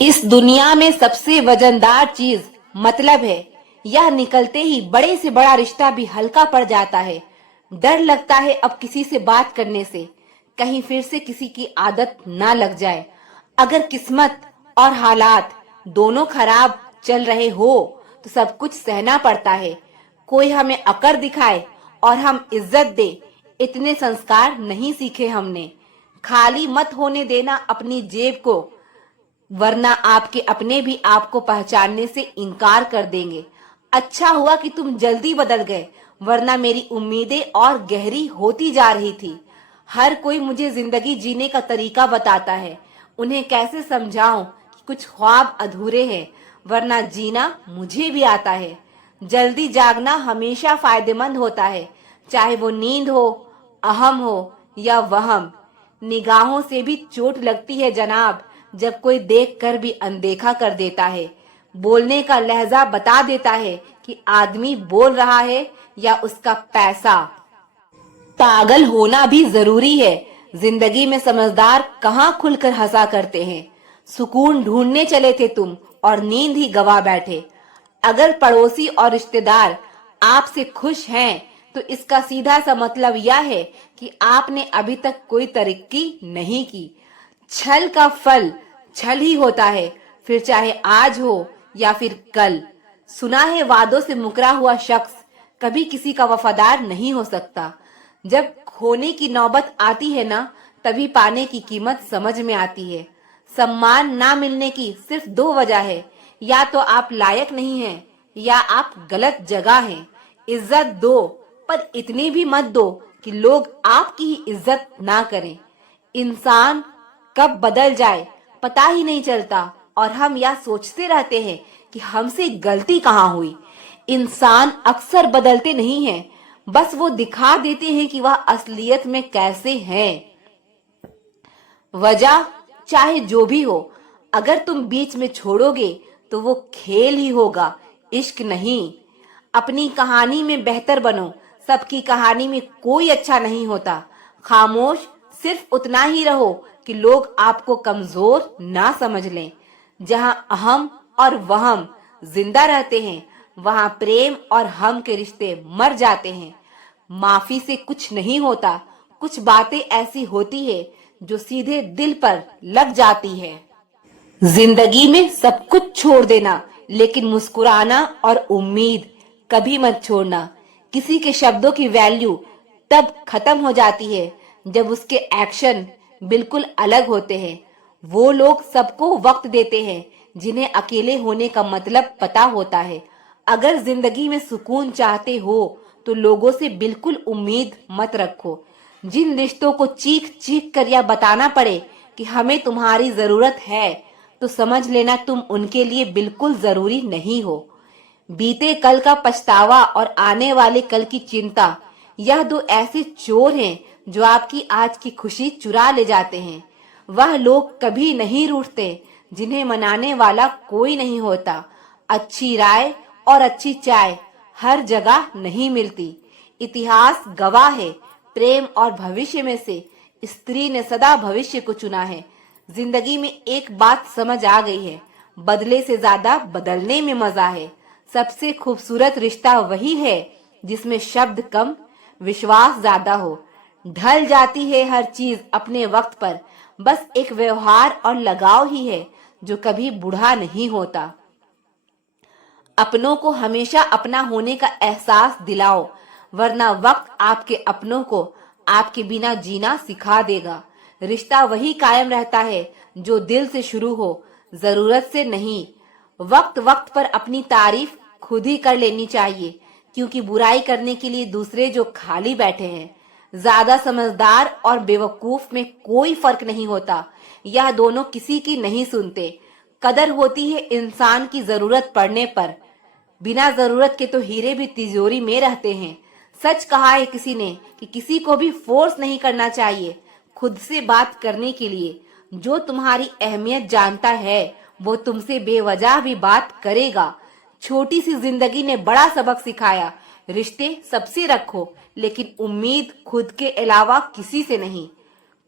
इस दुनिया में सबसे वजनदार चीज मतलब है। यह निकलते ही बड़े से बड़ा रिश्ता भी हल्का पड़ जाता है। डर लगता है अब किसी से बात करने से, कहीं फिर से किसी की आदत ना लग जाए। अगर किस्मत और हालात दोनों खराब चल रहे हो तो सब कुछ सहना पड़ता है। कोई हमें अकड़ दिखाए और हम इज्जत दे, इतने संस्कार नहीं सीखे हमने। खाली मत होने देना अपनी जेब को, वरना आपके अपने भी आपको पहचानने से इनकार कर देंगे। अच्छा हुआ कि तुम जल्दी बदल गए, वरना मेरी उम्मीदें और गहरी होती जा रही थी। हर कोई मुझे जिंदगी जीने का तरीका बताता है, उन्हें कैसे समझाऊं कि कुछ ख्वाब अधूरे हैं, वरना जीना मुझे भी आता है। जल्दी जागना हमेशा फायदेमंद होता है, चाहे वो नींद हो, अहम हो या वहम। निगाहों से भी चोट लगती है जनाब, जब कोई देख कर भी अनदेखा कर देता है। बोलने का लहजा बता देता है कि आदमी बोल रहा है या उसका पैसा। पागल होना भी जरूरी है। जिंदगी में समझदार कहाँ खुलकर हंसा करते हैं। सुकून ढूंढने चले थे तुम और नींद ही गवा बैठे। अगर पड़ोसी और रिश्तेदार आपसे खुश हैं तो इसका सीधा सा मतलब यह है कि आपने अभी तक कोई तरक्की नहीं की। छल का फल छल ही होता है, फिर चाहे आज हो या फिर कल। सुना है वादों से मुकरा हुआ शख्स कभी किसी का वफादार नहीं हो सकता। जब खोने की नौबत आती है ना, तभी पाने की कीमत समझ में आती है। सम्मान ना मिलने की सिर्फ दो वजह है, या तो आप लायक नहीं हैं या आप गलत जगह हैं। इज्जत दो, पर इतनी भी मत दो कि लोग आपकी ही इज्जत ना करें। इंसान कब बदल जाए पता ही नहीं चलता, और हम यह सोचते रहते हैं कि हमसे गलती कहाँ हुई। इंसान अक्सर बदलते नहीं हैं, बस वो दिखा देते हैं कि वह असलियत में कैसे हैं। वजह चाहे जो भी हो, अगर तुम बीच में छोड़ोगे तो वो खेल ही होगा, इश्क नहीं। अपनी कहानी में बेहतर बनो, सबकी कहानी में कोई अच्छा नहीं होता। खामोश सिर्फ उतना ही रहो कि लोग आपको कमजोर ना समझ लें। जहां अहम और वहम जिंदा रहते हैं, वहां प्रेम और हम के रिश्ते मर जाते हैं। माफी से कुछ नहीं होता, कुछ बातें ऐसी होती है जो सीधे दिल पर लग जाती है। जिंदगी में सब कुछ छोड़ देना, लेकिन मुस्कुराना और उम्मीद कभी मत छोड़ना। किसी के शब्दों की वैल्यू तब खत्म हो जाती है जब उसके एक्शन बिल्कुल अलग होते हैं। वो लोग सबको वक्त देते हैं जिन्हें अकेले होने का मतलब पता होता है। अगर जिंदगी में सुकून चाहते हो तो लोगों से बिल्कुल उम्मीद मत रखो। जिन रिश्तों को चीख चीख कर यह बताना पड़े कि हमें तुम्हारी जरूरत है, तो समझ लेना तुम उनके लिए बिल्कुल जरूरी नहीं हो। बीते कल का पछतावा और आने वाले कल की चिंता, यह दो ऐसे चोर हैं जो आपकी आज की खुशी चुरा ले जाते हैं। वह लोग कभी नहीं रूठते जिन्हें मनाने वाला कोई नहीं होता। अच्छी राय और अच्छी चाय हर जगह नहीं मिलती। इतिहास गवाह है, प्रेम और भविष्य में से स्त्री ने सदा भविष्य को चुना है। जिंदगी में एक बात समझ आ गई है, बदले से ज्यादा बदलने में मजा है। सबसे खूबसूरत रिश्ता वही है जिसमें शब्द कम, विश्वास ज्यादा हो। ढल जाती है हर चीज अपने वक्त पर, बस एक व्यवहार और लगाव ही है जो कभी बूढ़ा नहीं होता। अपनों को हमेशा अपना होने का एहसास दिलाओ, वरना वक्त आपके अपनों को आपके बिना जीना सिखा देगा। रिश्ता वही कायम रहता है जो दिल से शुरू हो, जरूरत से नहीं। वक्त वक्त पर अपनी तारीफ खुद ही कर लेनी चाहिए, क्योंकि बुराई करने के लिए दूसरे जो खाली बैठे हैं। ज्यादा समझदार और बेवकूफ में कोई फर्क नहीं होता, यह दोनों किसी की नहीं सुनते। कदर होती है इंसान की जरूरत पड़ने पर, बिना जरूरत के तो हीरे भी तिजोरी में रहते हैं। सच कहा है किसी ने कि किसी को भी फोर्स नहीं करना चाहिए खुद से बात करने के लिए। जो तुम्हारी अहमियत जानता है वो तुमसे बेवजह भी बात करेगा। छोटी सी जिंदगी ने बड़ा सबक सिखाया, रिश्ते सबसे रखो लेकिन उम्मीद खुद के अलावा किसी से नहीं।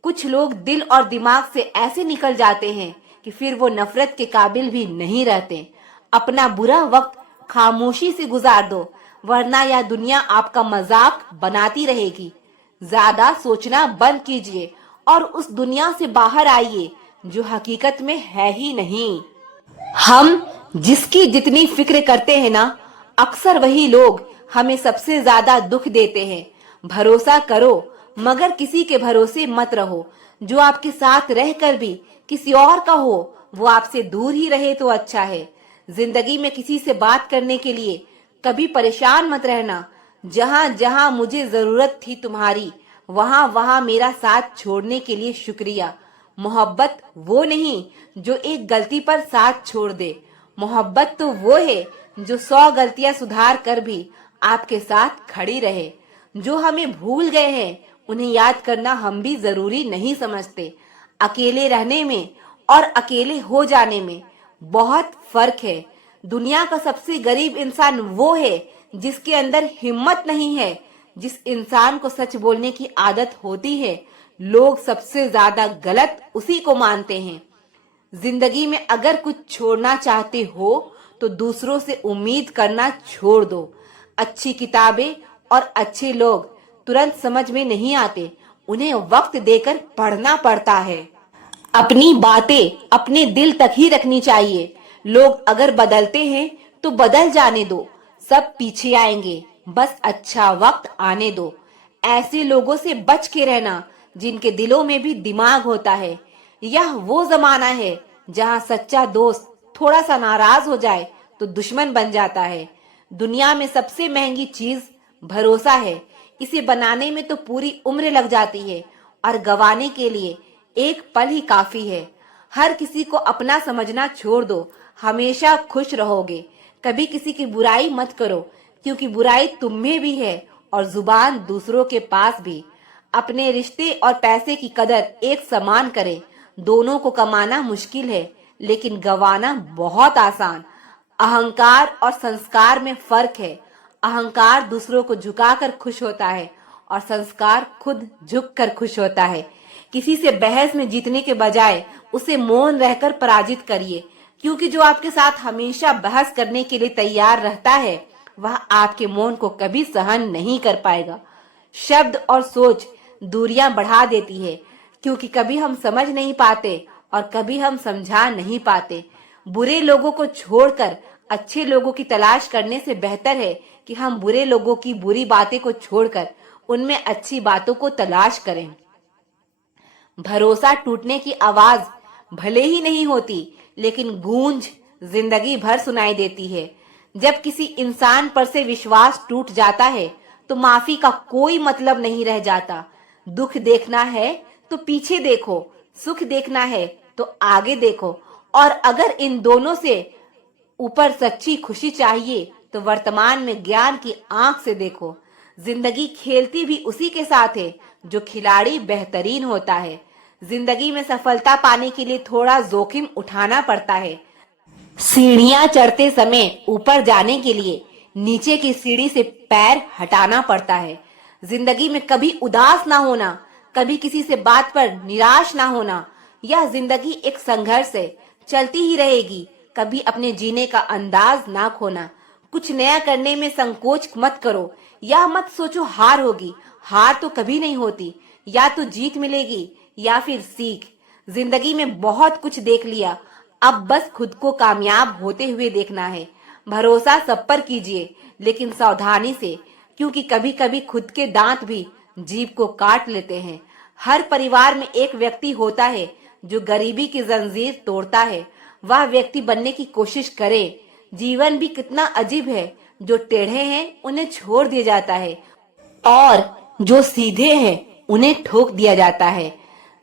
कुछ लोग दिल और दिमाग से ऐसे निकल जाते हैं कि फिर वो नफरत के काबिल भी नहीं रहते। अपना बुरा वक्त खामोशी से गुजार दो, वरना यह दुनिया आपका मजाक बनाती रहेगी। ज्यादा सोचना बंद कीजिए और उस दुनिया से बाहर आइए जो हकीकत में है ही नहीं। हम जिसकी जितनी फिक्र करते हैं ना, अक्सर वही लोग हमें सबसे ज्यादा दुख देते हैं। भरोसा करो मगर किसी के भरोसे मत रहो। जो आपके साथ रहकर भी किसी और का हो, वो आपसे दूर ही रहे तो अच्छा है। जिंदगी में किसी से बात करने के लिए कभी परेशान मत रहना। जहां जहां मुझे जरूरत थी तुम्हारी, वहां वहां मेरा साथ छोड़ने के लिए शुक्रिया। मोहब्बत वो नहीं जो एक गलती पर साथ छोड़ दे। मोहब्बत तो वो है जो 100 गलतियां सुधार कर भी आपके साथ खड़ी रहे। जो हमें भूल गए हैं उन्हें याद करना हम भी जरूरी नहीं समझते। अकेले रहने में और अकेले हो जाने में बहुत फर्क है। दुनिया का सबसे गरीब इंसान वो है जिसके अंदर हिम्मत नहीं है। जिस इंसान को सच बोलने की आदत होती है, लोग सबसे ज्यादा गलत उसी को मानते हैं। जिंदगी में अगर कुछ छोड़ना चाहते हो तो दूसरों से उम्मीद करना छोड़ दो। अच्छी किताबें और अच्छे लोग तुरंत समझ में नहीं आते, उन्हें वक्त देकर पढ़ना पड़ता है। अपनी बातें अपने दिल तक ही रखनी चाहिए। लोग अगर बदलते हैं तो बदल जाने दो, सब पीछे आएंगे, बस अच्छा वक्त आने दो। ऐसे लोगों से बच के रहना जिनके दिलों में भी दिमाग होता है। यह वो जमाना है जहां सच्चा दोस्त थोड़ा सा नाराज हो जाए तो दुश्मन बन जाता है। दुनिया में सबसे महंगी चीज भरोसा है। इसे बनाने में तो पूरी उम्र लग जाती है और गंवाने के लिए एक पल ही काफी है। हर किसी को अपना समझना छोड़ दो, हमेशा खुश रहोगे। कभी किसी की बुराई मत करो, क्योंकि बुराई तुम में भी है और जुबान दूसरों के पास भी। अपने रिश्ते और पैसे की कदर एक समान करें। दोनों को कमाना मुश्किल है, लेकिन गंवाना बहुत आसान। अहंकार और संस्कार में फर्क है। अहंकार दूसरों को झुकाकर खुश होता है और संस्कार खुद झुककर खुश होता है। किसी से बहस में जीतने के बजाय उसे मौन रहकर पराजित करिए, क्योंकि जो आपके साथ हमेशा बहस करने के लिए तैयार रहता है, वह आपके मौन को कभी सहन नहीं कर पाएगा। शब्द और सोच दूरियां बढ़ा देती है, क्योंकि कभी हम समझ नहीं पाते और कभी हम समझा नहीं पाते। बुरे लोगों को छोड़कर अच्छे लोगों की तलाश करने से बेहतर है कि हम बुरे लोगों की बुरी बातें को छोड़कर उनमें अच्छी बातों को तलाश करें। भरोसा टूटने की आवाज भले ही नहीं होती, लेकिन गूंज जिंदगी भर सुनाई देती है। जब किसी इंसान पर से विश्वास टूट जाता है तो माफी का कोई मतलब नहीं रह जाता। दुख देखना है तो पीछे देखो, सुख देखना है तो आगे देखो, और अगर इन दोनों से ऊपर सच्ची खुशी चाहिए तो वर्तमान में ज्ञान की आंख से देखो। जिंदगी खेलती भी उसी के साथ है जो खिलाड़ी बेहतरीन होता है। जिंदगी में सफलता पाने के लिए थोड़ा जोखिम उठाना पड़ता है। सीढ़ियां चढ़ते समय ऊपर जाने के लिए नीचे की सीढ़ी से पैर हटाना पड़ता है। जिंदगी में कभी उदास ना होना, कभी किसी से बात पर निराश ना होना। यह जिंदगी एक संघर्ष है, चलती ही रहेगी। कभी अपने जीने का अंदाज ना खोना। कुछ नया करने में संकोच मत करो। या मत सोचो हार होगी। हार तो कभी नहीं होती, या तो जीत मिलेगी या फिर सीख। जिंदगी में बहुत कुछ देख लिया, अब बस खुद को कामयाब होते हुए देखना है। भरोसा सब पर कीजिए, लेकिन सावधानी से, क्योंकि कभी कभी खुद के दांत भी जीभ को काट लेते हैं। हर परिवार में एक व्यक्ति होता है जो गरीबी की जंजीर तोड़ता है। वह व्यक्ति बनने की कोशिश करे। जीवन भी कितना अजीब है, जो टेढ़े हैं उन्हें छोड़ दिया जाता है और जो सीधे हैं उन्हें ठोक दिया जाता है।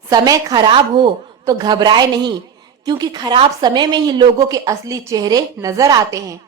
समय खराब हो तो घबराए नहीं, क्योंकि खराब समय में ही लोगों के असली चेहरे नजर आते हैं।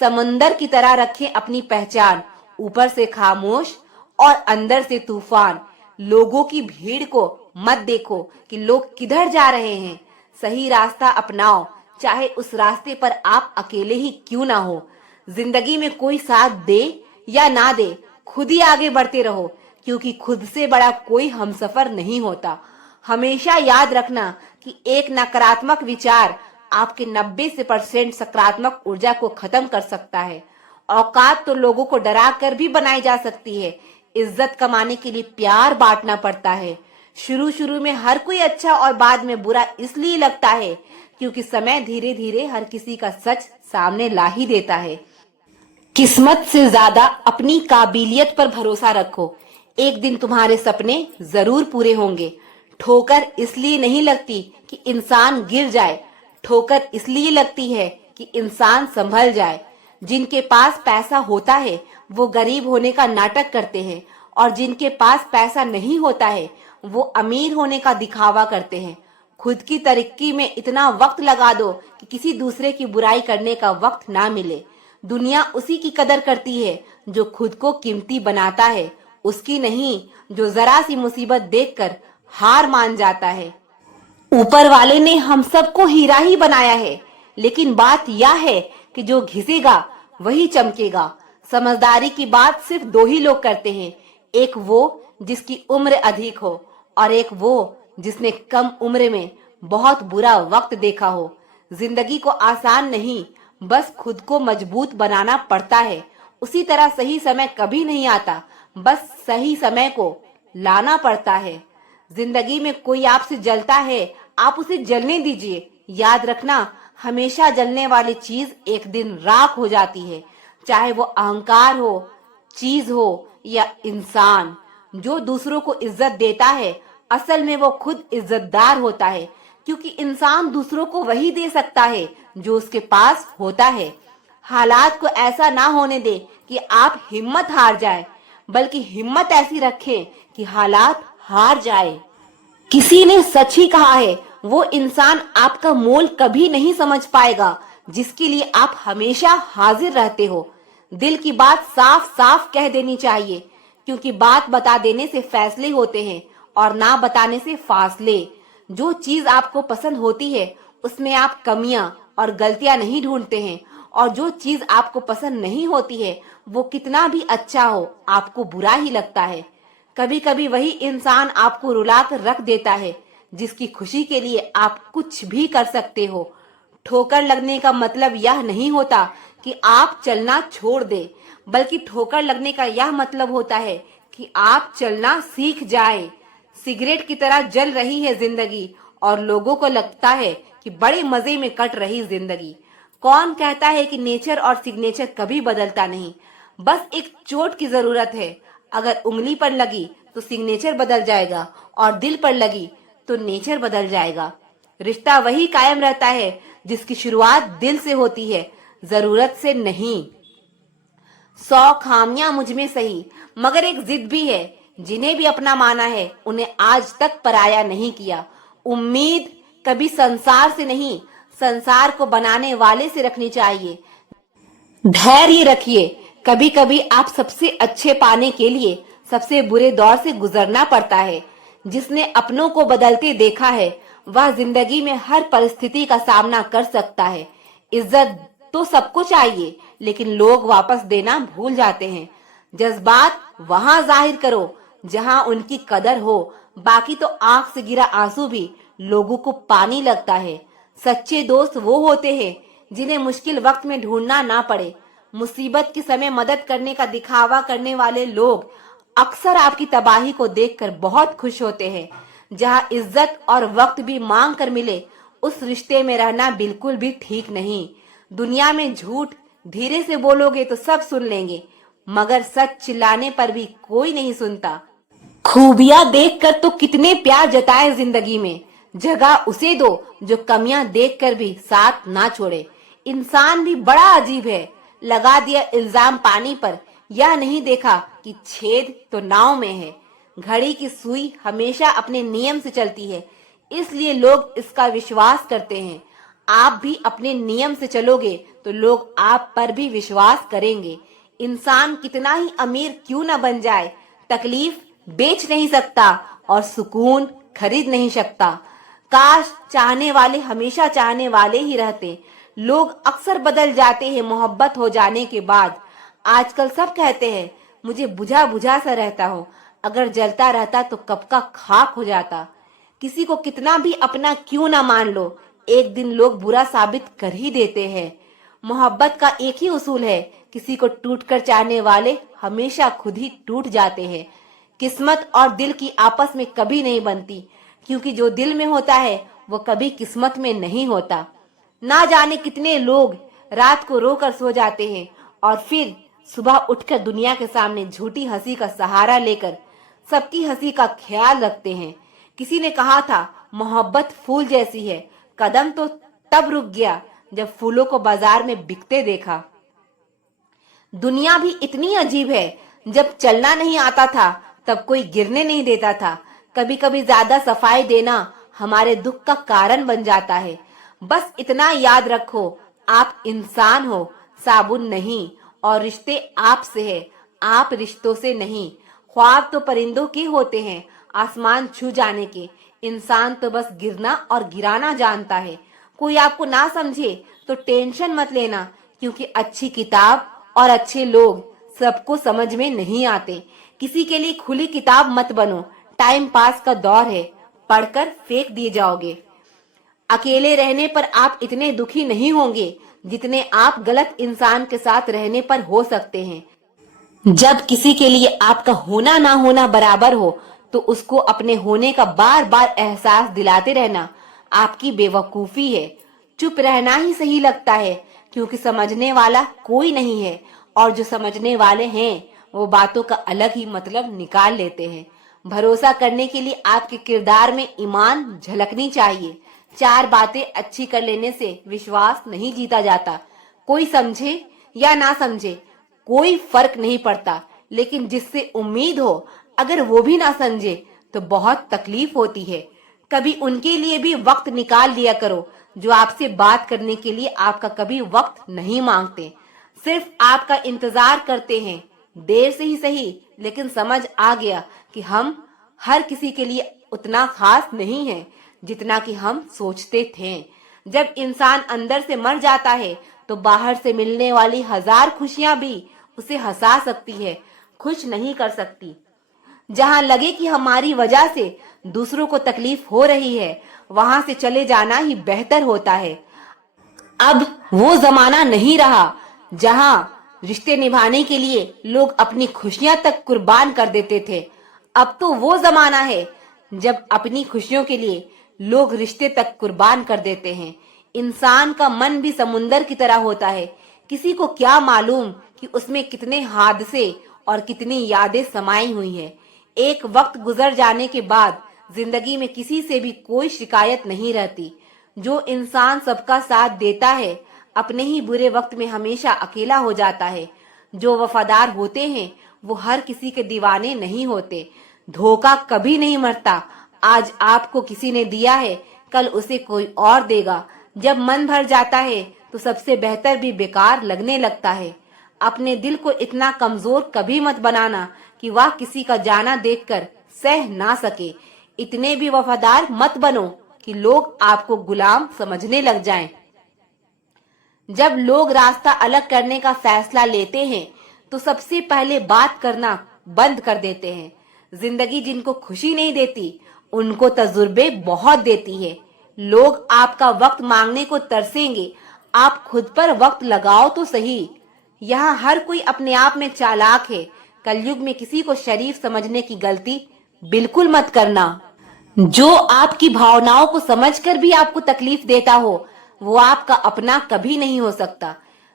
समंदर की तरह रखें अपनी पहचान, ऊपर से खामोश और अंदर से तूफान। लोगों की भीड़ को मत देखो कि लोग किधर जा रहे हैं। सही रास्ता अपनाओ, चाहे उस रास्ते पर आप अकेले ही क्यों ना हो। जिंदगी में कोई साथ दे या ना दे, खुद ही आगे बढ़ते रहो, क्योंकि खुद से बड़ा कोई हमसफर नहीं होता। हमेशा याद रखना कि एक नकारात्मक विचार आपके 90 से % सकारात्मक ऊर्जा को खत्म कर सकता है। औकात तो लोगों को डरा कर भी बनाई जा सकती है। इज्जत कमाने के लिए प्यार बांटना पड़ता है। शुरू शुरू में हर कोई अच्छा और बाद में बुरा इसलिए लगता है क्योंकि समय धीरे धीरे हर किसी का सच सामने ला ही देता है। किस्मत से ज्यादा अपनी काबिलियत पर भरोसा रखो। एक दिन तुम्हारे सपने जरूर पूरे होंगे। ठोकर इसलिए नहीं लगती कि इंसान गिर जाए, ठोकर इसलिए लगती है कि इंसान संभल जाए। जिनके पास पैसा होता है वो गरीब होने का नाटक करते हैं और जिनके पास पैसा नहीं होता है वो अमीर होने का दिखावा करते हैं। खुद की तरक्की में इतना वक्त लगा दो कि किसी दूसरे की बुराई करने का वक्त ना मिले। दुनिया उसी की कदर करती है जो खुद को कीमती बनाता है, उसकी नहीं जो जरा सी मुसीबत देखकर हार मान जाता है। ऊपर वाले ने हम सबको हीरा ही बनाया है, लेकिन बात यह है कि जो घिसेगा वही चमकेगा। समझदारी की बात सिर्फ 2 ही लोग करते हैं, एक वो जिसकी उम्र अधिक हो और एक वो जिसने कम उम्र में बहुत बुरा वक्त देखा हो। जिंदगी को आसान नहीं, बस खुद को मजबूत बनाना पड़ता है। उसी तरह सही समय कभी नहीं आता, बस सही समय को लाना पड़ता है। जिंदगी में कोई आपसे जलता है, आप उसे जलने दीजिए। याद रखना, हमेशा जलने वाली चीज एक दिन राख हो जाती है, चाहे वो अहंकार हो, चीज हो या इंसान। जो दूसरों को इज्जत देता है असल में वो खुद इज्जतदार होता है, क्योंकि इंसान दूसरों को वही दे सकता है जो उसके पास होता है। हालात को ऐसा ना होने दे कि आप हिम्मत हार जाए, बल्कि हिम्मत ऐसी रखें कि हालात हार जाए। किसी ने सच ही कहा है, वो इंसान आपका मोल कभी नहीं समझ पाएगा जिसके लिए आप हमेशा हाजिर रहते हो। दिल की बात साफ साफ कह देनी चाहिए, क्योंकि बात बता देने से फैसले होते हैं और ना बताने से फासले। जो चीज आपको पसंद होती है उसमें आप कमियां और गलतियां नहीं ढूंढते हैं, और जो चीज आपको पसंद नहीं होती है वो कितना भी अच्छा हो आपको बुरा ही लगता है। कभी कभी वही इंसान आपको रुला कर रख देता है जिसकी खुशी के लिए आप कुछ भी कर सकते हो। ठोकर लगने का मतलब यह नहीं होता कि आप चलना छोड़ दे, बल्कि ठोकर लगने का यह मतलब होता है कि आप चलना सीख जाएं। सिगरेट की तरह जल रही है जिंदगी और लोगों को लगता है कि बड़े मजे में कट रही जिंदगी। कौन कहता है कि नेचर और सिग्नेचर कभी बदलता नहीं? बस एक चोट की जरूरत है। अगर उंगली पर लगी तो सिग्नेचर बदल जाएगा और दिल पर लगी तो नेचर बदल जाएगा। रिश्ता वही कायम रहता है जिसकी शुरुआत दिल से होती है, जरूरत से नहीं। 100 खामियां मुझ में सही, मगर एक जिद भी है। जिन्हें भी अपना माना है उन्हें आज तक पराया नहीं किया। उम्मीद कभी संसार से नहीं, संसार को बनाने वाले से रखनी चाहिए। धैर्य रखिए, कभी कभी आप सबसे अच्छे पाने के लिए सबसे बुरे दौर से गुजरना पड़ता है। जिसने अपनों को बदलते देखा है वह जिंदगी में हर परिस्थिति का सामना कर सकता है। इज्जत तो सबको चाहिए, लेकिन लोग वापस देना भूल जाते हैं। जज्बात वहां जाहिर करो जहां उनकी कदर हो, बाकी तो आंख से गिरा आंसू भी लोगों को पानी लगता है। सच्चे दोस्त वो होते हैं जिन्हें मुश्किल वक्त में ढूंढना ना पड़े। मुसीबत के समय मदद करने का दिखावा करने वाले लोग अक्सर आपकी तबाही को देखकर बहुत खुश होते हैं। जहां इज्जत और वक्त भी मांग कर मिले, उस रिश्ते में रहना बिल्कुल भी ठीक नहीं। दुनिया में झूठ धीरे से बोलोगे तो सब सुन लेंगे, मगर सच चिल्लाने पर भी कोई नहीं सुनता। खूबियां देखकर तो कितने प्यार जताए जिंदगी में, जगह उसे दो जो कमियां देखकर भी साथ ना छोड़े। इंसान भी बड़ा अजीब है, लगा दिया इल्जाम पानी पर, यह नहीं देखा कि छेद तो नाव में है। घड़ी की सुई हमेशा अपने नियम से चलती है, इसलिए लोग इसका विश्वास करते हैं। आप भी अपने नियम से चलोगे तो लोग आप पर भी विश्वास करेंगे। इंसान कितना ही अमीर क्यों न बन जाए, तकलीफ बेच नहीं सकता और सुकून खरीद नहीं सकता। काश चाहने वाले हमेशा चाहने वाले ही रहते। लोग अक्सर बदल जाते हैं मोहब्बत हो जाने के बाद। आजकल सब कहते हैं मुझे बुझा बुझा सा रहता हूँ, अगर जलता रहता तो कब का खाक हो जाता। किसी को कितना भी अपना क्यों ना मान लो, एक दिन लोग बुरा साबित कर ही देते हैं। मोहब्बत का एक ही उसूल है, किसी को टूटकर चाहने वाले हमेशा खुद ही टूट जाते हैं। किस्मत और दिल की आपस में कभी नहीं बनती, क्योंकि जो दिल में होता है वो कभी किस्मत में नहीं होता। ना जाने कितने लोग रात को रोकर सो जाते हैं और फिर सुबह उठकर दुनिया के सामने झूठी हंसी का सहारा लेकर सबकी हंसी का ख्याल रखते हैं। किसी ने कहा था मोहब्बत फूल जैसी है, कदम तो तब रुक गया जब फूलों को बाजार में बिकते देखा। दुनिया भी इतनी अजीब है, जब चलना नहीं आता था तब कोई गिरने नहीं देता था। कभी कभी ज्यादा सफाई देना हमारे दुख का कारण बन जाता है। बस इतना याद रखो, आप इंसान हो, साबुन नहीं, और रिश्ते आपसे है, आप रिश्तों से नहीं। ख्वाब तो परिंदों के होते हैं, आसमान छू जाने के। इंसान तो बस गिरना और गिराना जानता है। कोई आपको ना समझे तो टेंशन मत लेना, क्योंकि अच्छी किताब और अच्छे लोग सबको समझ में नहीं आते। किसी के लिए खुली किताब मत बनो, टाइम पास का दौर है, पढ़कर फेंक दिए जाओगे। अकेले रहने पर आप इतने दुखी नहीं होंगे जितने आप गलत इंसान के साथ रहने पर हो सकते हैं। जब किसी के लिए आपका होना ना होना बराबर हो तो उसको अपने होने का बार बार एहसास दिलाते रहना आपकी बेवकूफी है। चुप रहना ही सही लगता है, क्योंकि समझने वाला कोई नहीं है, और जो समझने वाले हैं वो बातों का अलग ही मतलब निकाल लेते हैं। भरोसा करने के लिए आपके किरदार में ईमान झलकनी चाहिए। चार बातें अच्छी कर लेने से विश्वास नहीं जीता जाता। कोई समझे या ना समझे कोई फर्क नहीं पड़ता, लेकिन जिससे उम्मीद हो अगर वो भी ना समझे तो बहुत तकलीफ होती है। कभी उनके लिए भी वक्त निकाल लिया करो जो आपसे बात करने के लिए आपका कभी वक्त नहीं मांगते, सिर्फ आपका इंतजार करते हैं। देर से ही सही, लेकिन समझ आ गया कि हम हर किसी के लिए उतना खास नहीं है जितना कि हम सोचते थे। जब इंसान अंदर से मर जाता है तो बाहर से मिलने वाली हजार खुशियां भी उसे हंसा सकती है, खुश नहीं कर सकती। जहां लगे कि हमारी वजह से दूसरों को तकलीफ हो रही है, वहां से चले जाना ही बेहतर होता है। अब वो जमाना नहीं रहा जहां रिश्ते निभाने के लिए लोग अपनी खुशियां तक कुर्बान कर देते थे। अब तो वो जमाना है जब अपनी खुशियों के लिए लोग रिश्ते तक कुर्बान कर देते हैं। इंसान का मन भी समुंदर की तरह होता है, किसी को क्या मालूम कि उसमें कितने हादसे और कितनी यादें समाई हुई हैं। एक वक्त गुजर जाने के बाद जिंदगी में किसी से भी कोई शिकायत नहीं रहती। जो इंसान सबका साथ देता है अपने ही बुरे वक्त में हमेशा अकेला हो जाता है। जो वफादार होते हैं वो हर किसी के दीवाने नहीं होते। धोखा कभी नहीं मरता। आज आपको किसी ने दिया है, कल उसे कोई और देगा। जब मन भर जाता है तो सबसे बेहतर भी बेकार लगने लगता है। अपने दिल को इतना कमजोर कभी मत बनाना कि वह किसी का जाना देखकर सह ना सके। इतने भी वफादार मत बनो कि लोग आपको गुलाम समझने लग जाएं। जब लोग रास्ता अलग करने का फैसला लेते हैं तो सबसे पहले बात करना बंद कर देते हैं। जिंदगी जिनको खुशी नहीं देती उनको तजुर्बे बहुत देती है। लोग आपका वक्त मांगने को तरसेंगे, आप खुद पर वक्त लगाओ तो सही। यहाँ हर कोई अपने आप में चालाक है। कलयुग में किसी को शरीफ समझने की गलती बिल्कुल मत करना। जो आपकी भावनाओं को समझकर भी आपको तकलीफ देता हो वो आपका अपना कभी नहीं हो सकता।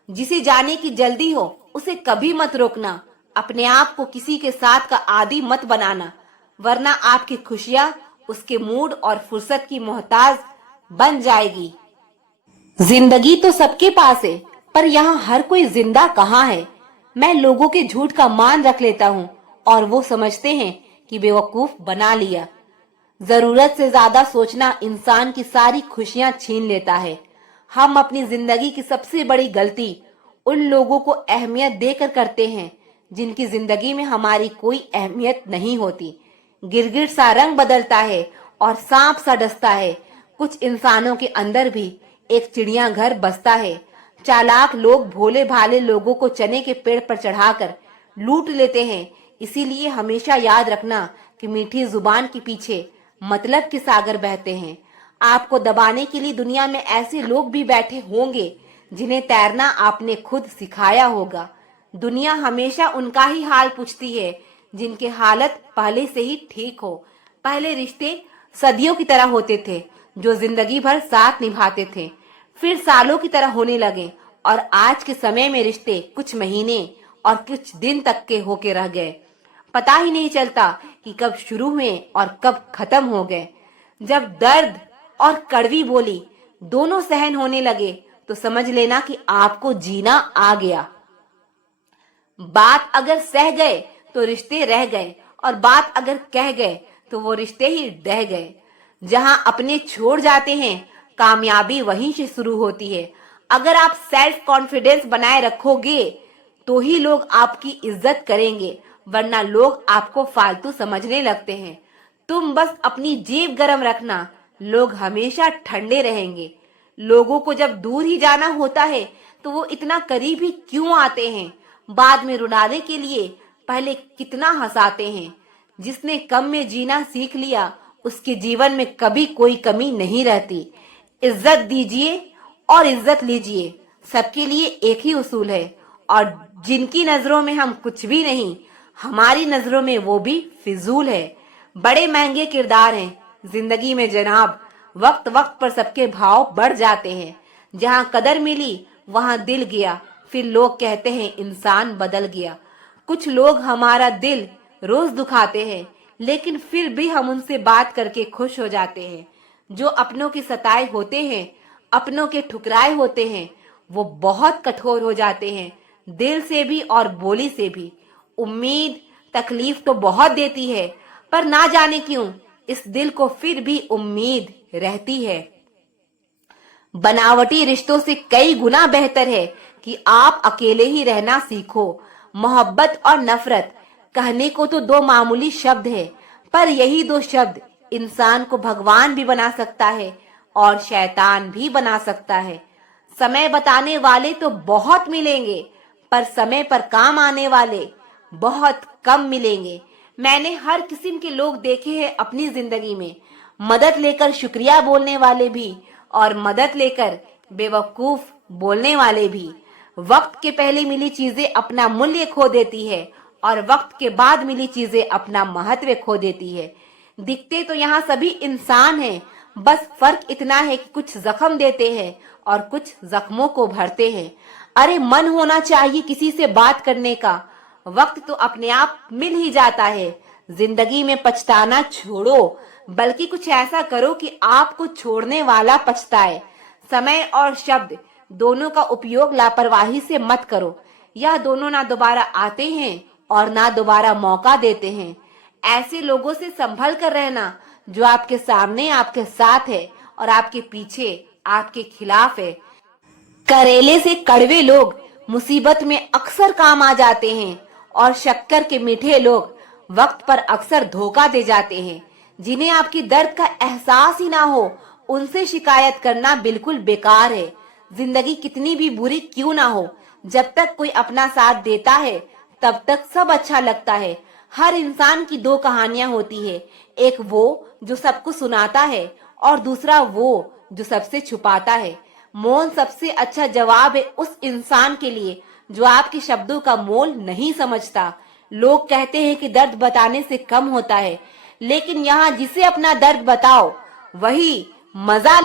जिसे जाने की जल्दी हो उसे कभी मत रोकना। अपने आप को किसी के साथ का आदी मत बनाना, वरना आपकी खुशियां उसके मूड और फुर्सत की मोहताज बन जाएगी। जिंदगी तो सबके पास है, पर यहाँ हर कोई जिंदा कहाँ है। मैं लोगों के झूठ का मान रख लेता हूँ और वो समझते हैं कि बेवकूफ बना लिया। जरूरत से ज्यादा सोचना इंसान की सारी खुशियां छीन लेता है। हम अपनी जिंदगी की सबसे बड़ी गलती उन लोगों को अहमियत देकर करते हैं जिनकी जिंदगी में हमारी कोई अहमियत नहीं होती। गिरगिट सा रंग बदलता है और सांप सा डसता है। कुछ इंसानों के अंदर भी एक चिड़ियाघर बसता है। चालाक लोग भोले भाले लोगों को चने के पेड़ पर चढ़ाकर लूट लेते हैं। इसीलिए हमेशा याद रखना कि मीठी जुबान के पीछे मतलब के सागर बहते हैं। आपको दबाने के लिए दुनिया में ऐसे लोग भी बैठे होंगे जिन्हें तैरना आपने खुद सिखाया होगा। दुनिया हमेशा उनका ही हाल पूछती है जिनके हालत पहले से ही ठीक हो। पहले रिश्ते सदियों की तरह होते थे, जो जिंदगी भर साथ निभाते थे, फिर सालों की तरह होने लगे और आज के समय में रिश्ते कुछ महीने और कुछ दिन तक के होके रह गए। पता ही नहीं चलता कि कब शुरू हुए और कब खत्म हो गए। जब दर्द और कड़वी बोली दोनों सहन होने लगे तो समझ लेना कि आपको जीना आ गया। बात अगर सह गए तो रिश्ते रह गए और बात अगर कह गए तो वो रिश्ते ही रह गए। जहां अपने छोड़ जाते हैं कामयाबी वहीं से शुरू होती है। अगर आप सेल्फ कॉन्फिडेंस बनाए रखोगे तो ही लोग आपकी इज्जत करेंगे, वरना लोग आपको फालतू समझने लगते हैं। तुम बस अपनी जेब गरम रखना, लोग हमेशा ठंडे रहेंगे। लोगों को जब दूर ही जाना होता है तो वो इतना करीब ही क्यों आते हैं? बाद में रुलाने के लिए पहले कितना हंसाते हैं। जिसने कम में जीना सीख लिया उसके जीवन में कभी कोई कमी नहीं रहती। इज्जत दीजिए और इज्जत लीजिए, सबके लिए एक ही उसूल है। और जिनकी नजरों में हम कुछ भी नहीं, हमारी नजरों में वो भी फिजूल है। बड़े महंगे किरदार हैं जिंदगी में जनाब। वक्त वक्त पर सबके भाव बढ़ जाते हैं। जहां कदर मिली वहां दिल गया, फिर लोग कहते हैं इंसान बदल गया। कुछ लोग हमारा दिल रोज दुखाते हैं, लेकिन फिर भी हम उनसे बात करके खुश हो जाते हैं। जो अपनों के सताए होते हैं, अपनों के ठुकराए होते हैं, वो बहुत कठोर हो जाते हैं, दिल से भी और बोली से भी। उम्मीद तकलीफ तो बहुत देती है, पर ना जाने क्यों इस दिल को फिर भी उम्मीद रहती है। बनावटी रिश्तों से कई गुना बेहतर है कि आप अकेले ही रहना सीखो। मोहब्बत और नफरत कहने को तो दो मामूली शब्द है, पर यही दो शब्द इंसान को भगवान भी बना सकता है और शैतान भी बना सकता है। समय बताने वाले तो बहुत मिलेंगे, पर समय पर काम आने वाले बहुत कम मिलेंगे। मैंने हर किस्म के लोग देखे हैं अपनी जिंदगी में, मदद लेकर शुक्रिया बोलने वाले भी और मदद लेकर बेवकूफ बोलने वाले भी। वक्त के पहले मिली चीजें अपना मूल्य खो देती है और वक्त के बाद मिली चीजें अपना महत्व खो देती है। दिखते तो यहाँ सभी इंसान हैं, बस फर्क इतना है कि कुछ जख्म देते हैं और कुछ जख्मों को भरते हैं। अरे मन होना चाहिए किसी से बात करने का, वक्त तो अपने आप मिल ही जाता है। जिंदगी में पछताना छोड़ो, बल्कि कुछ ऐसा करो कि आपको छोड़ने वाला पछताए। समय और शब्द दोनों का उपयोग लापरवाही से मत करो। यह दोनों ना दोबारा आते हैं और ना दोबारा मौका देते हैं। ऐसे लोगों से संभल कर रहना जो आपके सामने आपके साथ है और आपके पीछे आपके खिलाफ है। करेले से कड़वे लोग मुसीबत में अक्सर काम आ जाते हैं और शक्कर के मीठे लोग वक्त पर अक्सर धोखा दे जाते हैं। जिन्हें आपकी दर्द का एहसास ही ना हो, उनसे शिकायत करना बिल्कुल बेकार है। जिंदगी कितनी भी बुरी क्यों ना हो, जब तक कोई अपना साथ देता है तब तक सब अच्छा लगता है। हर इंसान की दो कहानियां होती है, एक वो जो सबको सुनाता है और दूसरा वो जो सबसे छुपाता है। मौन सबसे अच्छा जवाब है उस इंसान के लिए जो आपके शब्दों का मोल नहीं समझता। लोग कहते हैं कि दर्द बताने से कम होता है, लेकिन यहाँ जिसे अपना दर्द बताओ वही मजा